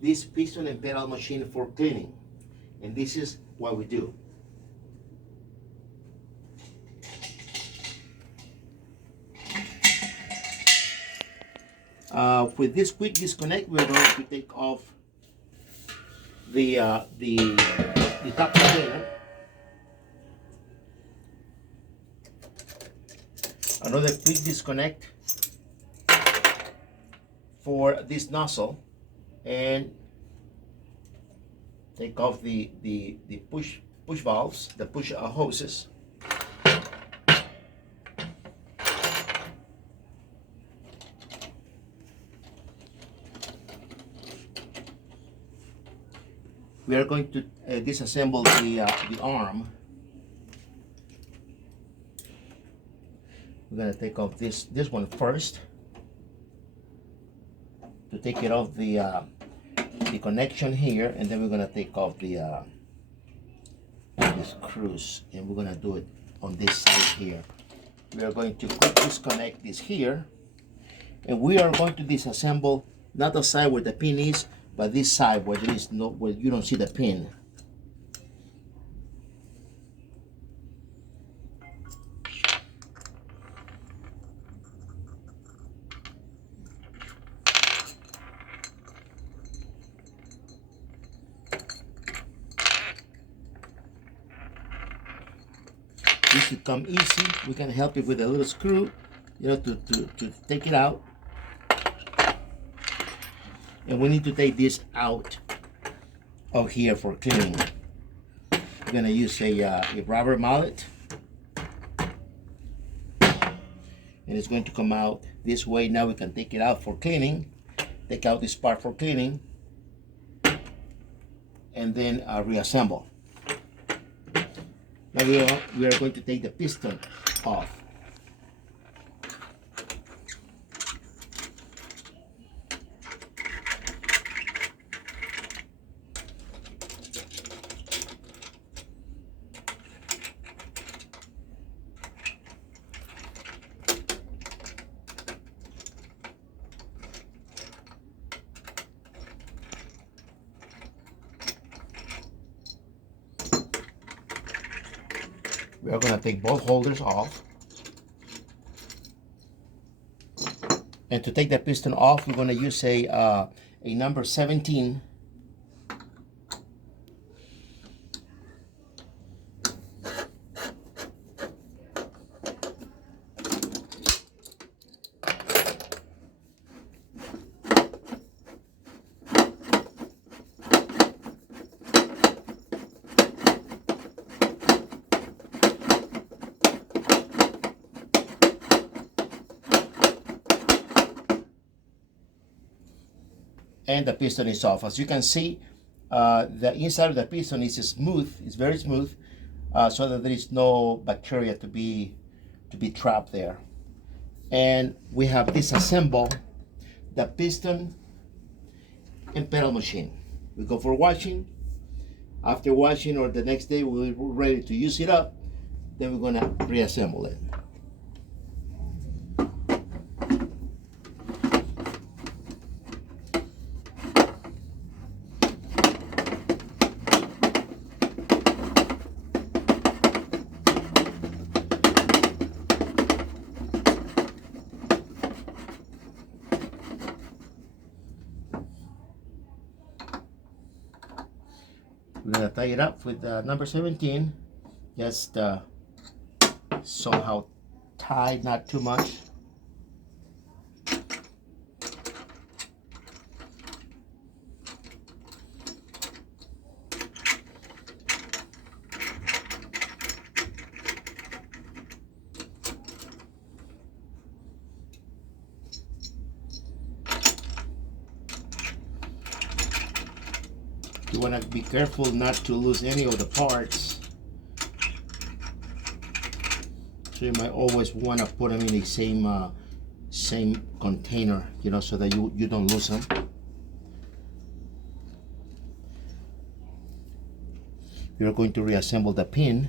this piston and pedal machine for cleaning. And this is what we do. With this quick disconnect, we're going to take off the top container. Another quick disconnect for this nozzle, and take off the push valves, the push hoses. We are going to disassemble the arm. We're going to take off this one first to take it off the connection here, and then we're going to take off the screws, and we're going to do it on this side here. We are going to quick disconnect this here, and we are going to disassemble not the side where the pin is, but this side where there is no, where you don't see the pin. This should come easy. We can help it with a little screw, you know, to take it out. And we need to take this out of here for cleaning. We're gonna use a rubber mallet, and it's going to come out this way. Now we can take it out for cleaning. Take out this part for cleaning, and then reassemble. Now we are going to take the piston off. We are going to take both holders off. And to take the piston off, we're going to use a number 17. And the piston is off. As you can see, the inside of the piston is smooth. It's very smooth, so that there is no bacteria to be trapped there. And we have disassembled the piston and pedal machine. We go for washing. After washing, or the next day we're ready to use it up, then we're gonna reassemble it. We're gonna tie it up with number 17. Just somehow tied, not too much. You want to be careful not to lose any of the parts. So you might always want to put them in the same container, you know, so that you don't lose them. You're going to reassemble the pin.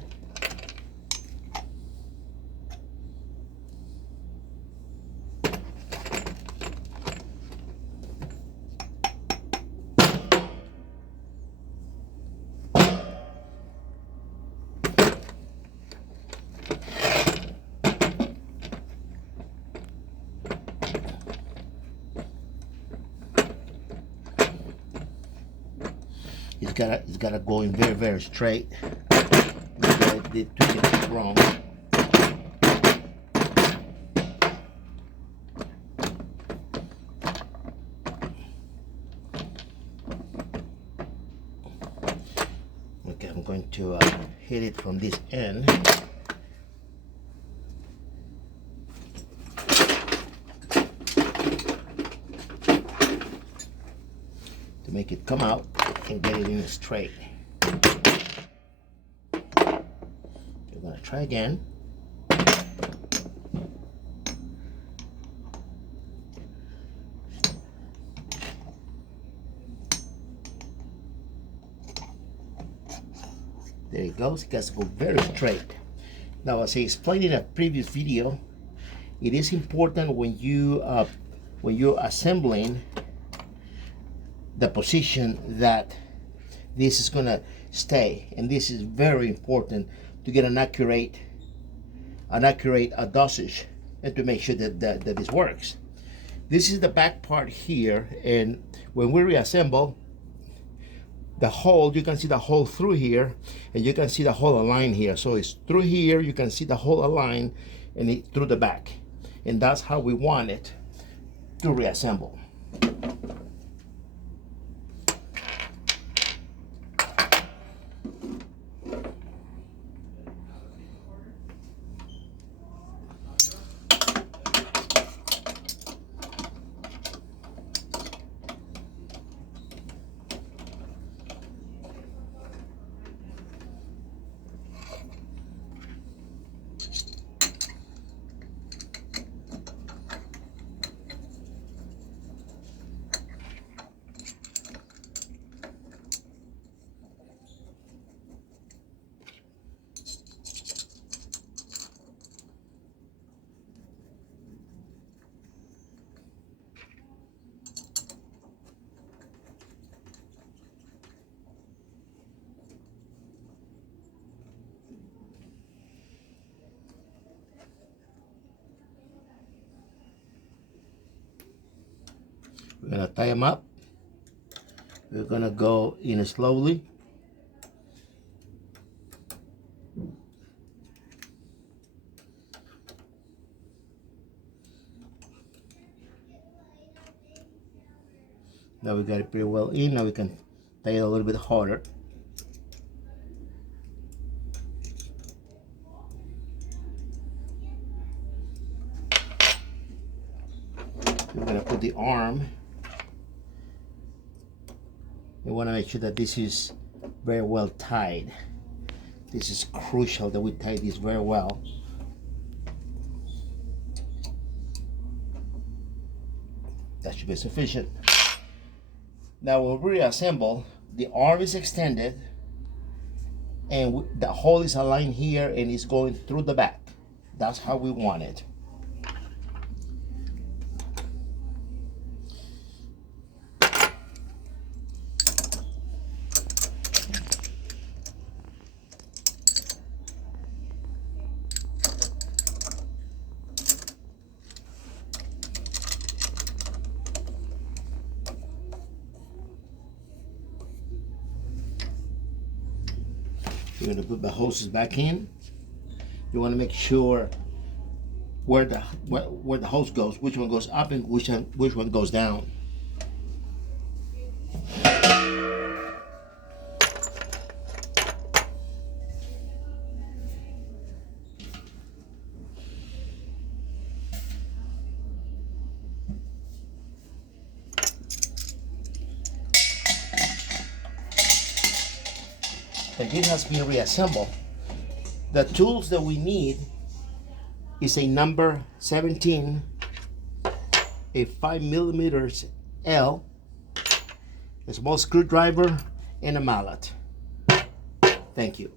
it's gotta go in very, very straight. They took it wrong. Okay, I'm going to hit it from this end. To make it come out and get it in straight. We're gonna try again. There it goes. It has to go very straight. Now, as I explained in a previous video, it is important when you're assembling the position that this is gonna stay, and this is very important to get an accurate dosage and to make sure that this works. This is the back part here, and when we reassemble the hole, you can see the hole through here, and you can see the hole align here. So it's through here, you can see the hole align, and it through the back, and that's how we want it to reassemble. We're gonna tie them up. We're gonna go in slowly. Now we got it pretty well in. Now we can tie it a little bit harder. We're gonna put the arm. We want to make sure that this is very well tied. This is crucial that we tie this very well. That should be sufficient. Now when we reassemble, the arm is extended and the hole is aligned here and it's going through the back. That's how we want it. You're going to put the hoses back in. You want to make sure where the hose goes, which one goes up and which one goes down. And this has been reassembled. The tools that we need is a number 17, a 5mm L, a small screwdriver, and a mallet. Thank you.